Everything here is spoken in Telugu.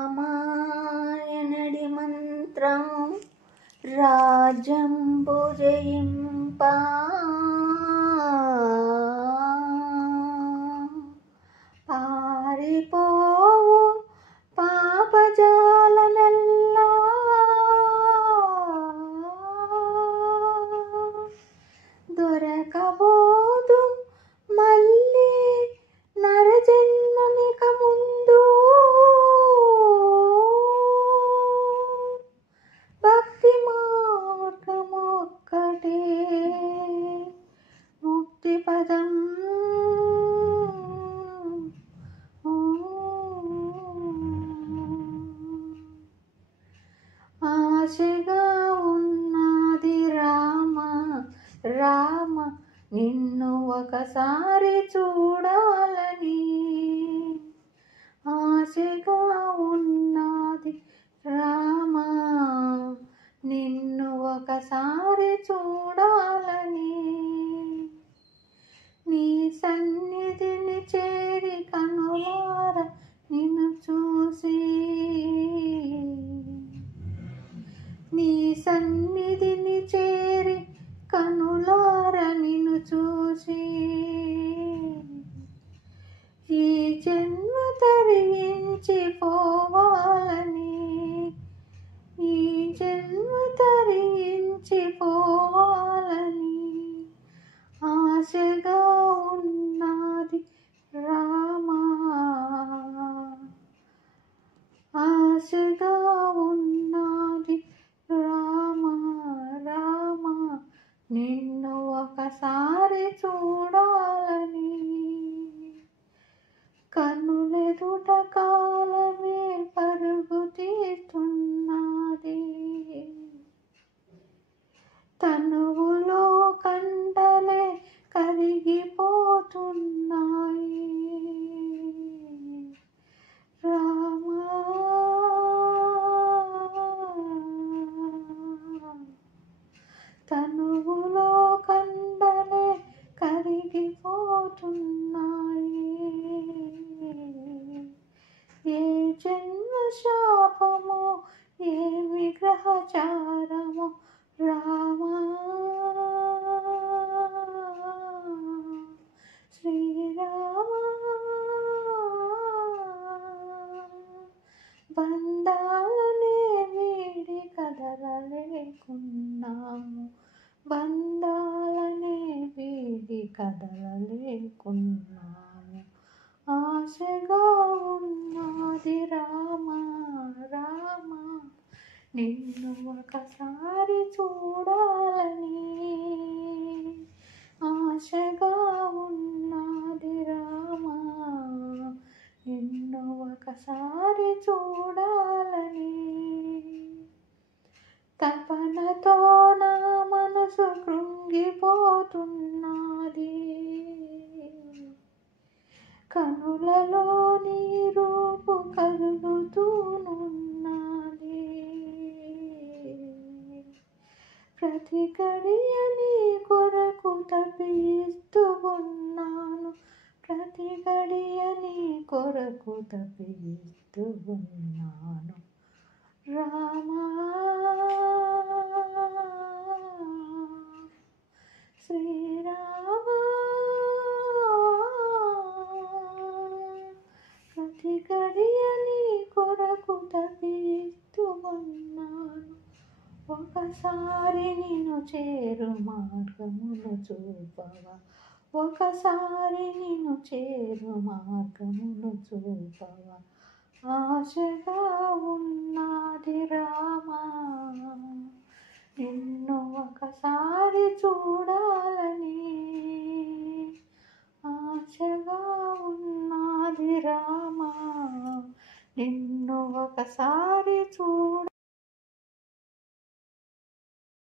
రామాయణడి మంత్రము రాజ్యంబు జయింప పారిపోవు పాపజాలమెల్లా దొరకబోదు మళ్ళీ నరజన్మమిక ముందు భక్తి మార్గమొక్కటే ముక్తి పదం ఆశగా ఉన్నది రామ రామ నిన్ను ఒకసారి చూడాలని ఆశగా ఉన్నది రామ నిన్ను ఒకసారి చూడాలని నీ సన్నిధిని చేరి కనులార నిన్ను చూసి నీ సన్నిధిని చేరి కనులార నిన్ను చూసి ఈ జన్మ తరించి పోవాలని ఈ జన్మ తరించి పోవాలని ఆశగా ఉన్నది రామా ఆశగా ఉన్నది రామా రామా నిన్ను ఒకసారి చూడాలని కన్నులెదుట కాలమే పరుగు తీస్తున్నది తనువులో కండలే కరిగిపోతున్నాయి రామా తనువులో కండలే కరిగిపోతున్నాయి ఏ జన్మ శాపమో ఏ విగ్రహచారమో రామా శ్రీరామా బంధాలనే వీడి కదలలేకున్నాము బంధాలనే వీడి కదలలేకున్నాము ఆశగా ఉన్నది రామా రామా నిన్ను ఒకసారి చూడాలని ఆశగా ఉన్నది రామా నిన్ను ఒకసారి చూడాలని తపనతో నా మనసు కృంగిపోతున్నది కనులలో నీ రూపు కలుగుతూనున్నది ప్రతి గడియ నీ కొరకు తపిస్తూ ఉన్నాను ప్రతి గడియ నీ కొరకు తపిస్తూ ఉన్నాను రామా శ్రీరామా ప్రతి గడియ నీ కొరకు తపిస్తూ ఉన్నాను ఒకసారి నిన్ను చేరు మార్గమును చూపవా ఒకసారి నిన్ను చేరు మార్గమును చూపవా ఆశగా ఉన్నది రామా నిన్ను ఒకసారి చూడాలని ఆశగా ఉన్నది రామా నిన్ను ఒకసారి